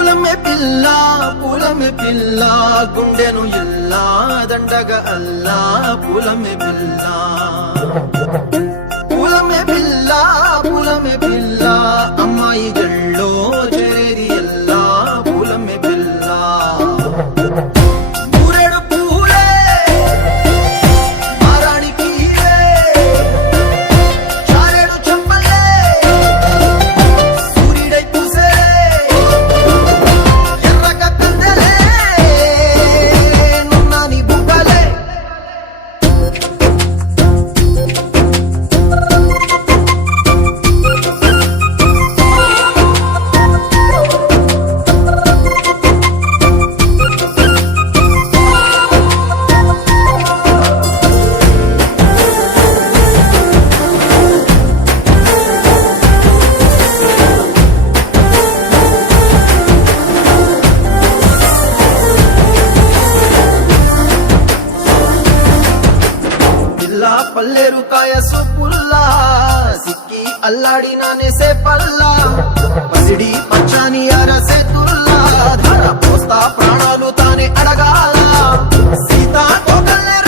పూలమే పిల్ల గుండెను ఇల్లా దండగ అల్లా పూలమే పిల్ల అమ్మాయి గళ్ళో చేరేది ఎల్లా పూలమే పిల్ల పూరెడు పూలే మారానికి చారెడు చెప్పలే సూర్యుడై పూసే ఎర్రగ కందలే నున్నాని బుగ్గలే పల్లేరు కాయ సొప్పుల్లా సిక్కి అల్లాడి నానేసే పల్లా పసిడి పచ్చాని అరసే తుల్లా ధర పోస్తా ప్రాణాలు తానే అడగాల సీతా కోకల్లే